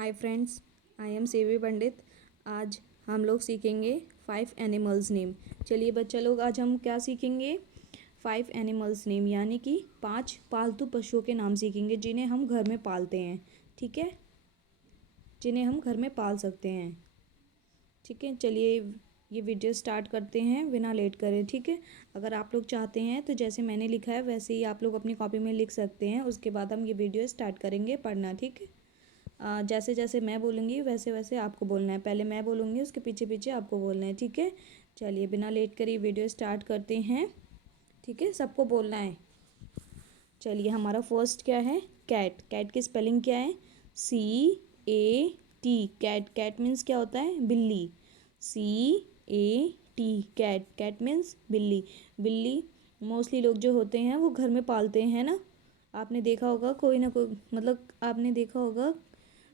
Hi friends, I am सेवी पंडित। आज हम लोग सीखेंगे 5 एनिमल्स नेम। चलिए बच्चा लोग, आज हम क्या सीखेंगे? 5 एनिमल्स नेम, यानी कि 5 पालतू पशुओं के नाम सीखेंगे जिन्हें हम घर में पालते हैं। ठीक है, जिन्हें हम घर में पाल सकते हैं। ठीक है, चलिए ये वीडियो स्टार्ट करते हैं बिना लेट करे। ठीक है, अगर आप लोग चाहते हैं तो जैसे मैंने लिखा है वैसे ही आप लोग अपनी कॉपी में लिख सकते हैं। उसके बाद हम ये वीडियो स्टार्ट करेंगे पढ़ना। ठीक है, जैसे जैसे मैं बोलूँगी वैसे वैसे आपको बोलना है। पहले मैं बोलूँगी, उसके पीछे पीछे आपको बोलना है। ठीक है, चलिए बिना लेट कर ये वीडियो स्टार्ट करते हैं। ठीक है, सबको बोलना है। चलिए, हमारा फर्स्ट क्या है? कैट। कैट की स्पेलिंग क्या है? CAT। कैट। कैट मीन्स क्या होता है? बिल्ली। CAT। कैट। कैट मीन्स बिल्ली। बिल्ली मोस्टली लोग जो होते हैं वो घर में पालते हैं ना। आपने देखा होगा, कोई ना कोई, मतलब आपने देखा होगा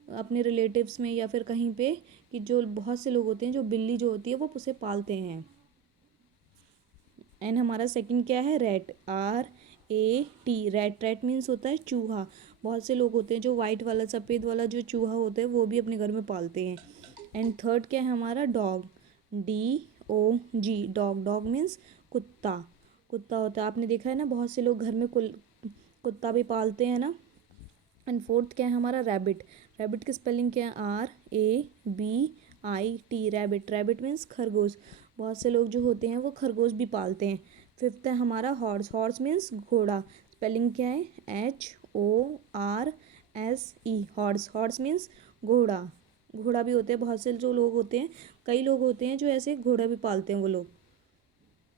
अपने रिलेटिव्स में या फिर कहीं पे, कि जो बहुत से लोग होते हैं जो बिल्ली जो होती है वो उसे पालते हैं। एंड हमारा सेकंड क्या है? Rat. RAT। Rat. Rat means होता है चूहा। बहुत से लोग होते हैं जो वाइट वाला, सफ़ेद वाला जो चूहा होता है वो भी अपने घर में पालते हैं। एंड थर्ड क्या है हमारा? Dog. DOG। Dog. Dog means कुत्ता। कुत्ता होता है, आपने देखा है ना, बहुत से लोग घर में कुत्ता भी पालते हैं ना। एंड फोर्थ क्या है हमारा? रैबिट। रैबिट की स्पेलिंग क्या है? RABIT। रैबिट। रैबिट मीन्स खरगोश। बहुत से लोग जो होते हैं वो खरगोश भी पालते हैं। फिफ्थ है हमारा हॉर्स। हॉर्स मीन्स घोड़ा। स्पेलिंग क्या है? HORSE। हॉर्स। हॉर्स मीन्स घोड़ा। घोड़ा भी होते हैं, बहुत से जो लोग होते हैं, कई लोग होते हैं जो ऐसे घोड़ा भी पालते हैं। वो लोग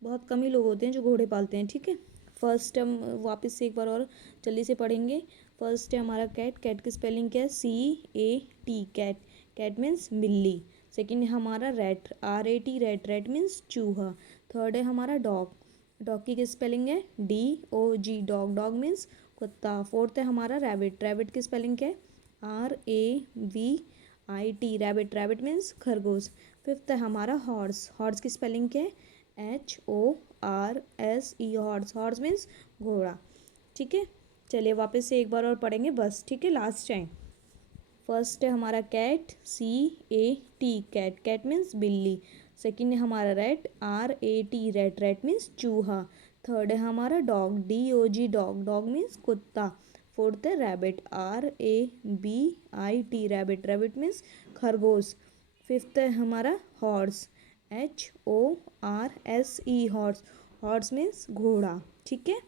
बहुत कम ही लोग होते हैं जो घोड़े पालते हैं। ठीक है, फर्स्ट हम वापस से एक बार और जल्दी से पढ़ेंगे। फर्स्ट है हमारा कैट। कैट की स्पेलिंग क्या है? CAT। कैट। कैट मीन्स बिल्ली। सेकंड है हमारा rat. RAT। Rat. Rat means चूहा। थर्ड है हमारा डॉग। डॉग की स्पेलिंग है DOG। डॉग। डॉग मीन्स कुत्ता। फोर्थ है हमारा रैबिट। रैबिट की स्पेलिंग क्या है? RABIT। रैबिट। रैबिट मीन्स खरगोश। फिफ्थ है हमारा हॉर्स। हॉर्स की स्पेलिंग क्या है? HORSE। हॉर्स। हॉर्स मीन्स घोड़ा। ठीक है, चलिए वापस से एक बार और पढ़ेंगे बस। ठीक है, लास्ट टाइम। फर्स्ट है हमारा cat. CAT। Cat. Cat means बिल्ली। सेकंड है हमारा rat. RAT। Rat. Rat means चूहा। थर्ड है हमारा dog. DOG। Dog. Dog means कुत्ता। फोर्थ है rabbit. RABIT। Rabbit. Rabbit means खरगोश। फिफ्थ है हमारा horse. HORSE। Horse. Horse means घोड़ा। ठीक है,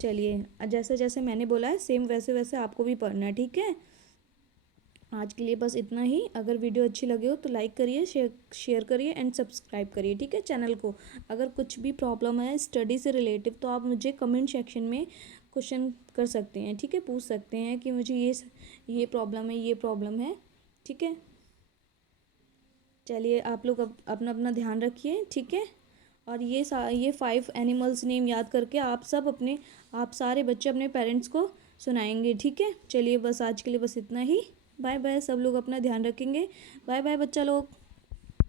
चलिए जैसे जैसे मैंने बोला है सेम वैसे वैसे आपको भी पढ़ना है। ठीक है, आज के लिए बस इतना ही। अगर वीडियो अच्छी लगे हो तो लाइक करिए, शेयर करिए एंड सब्सक्राइब करिए। ठीक है, चैनल को। अगर कुछ भी प्रॉब्लम है स्टडी से रिलेटिव तो आप मुझे कमेंट सेक्शन में क्वेश्चन कर सकते हैं। ठीक है, पूछ सकते हैं कि मुझे ये प्रॉब्लम है, ये प्रॉब्लम है। ठीक है, चलिए आप लोग अपना अपना ध्यान रखिए। ठीक है, और ये 5 एनिमल्स नेम याद करके आप सारे बच्चे अपने पेरेंट्स को सुनाएंगे। ठीक है, चलिए बस आज के लिए बस इतना ही। बाय बाय, सब लोग अपना ध्यान रखेंगे। बाय बाय बच्चा लोग।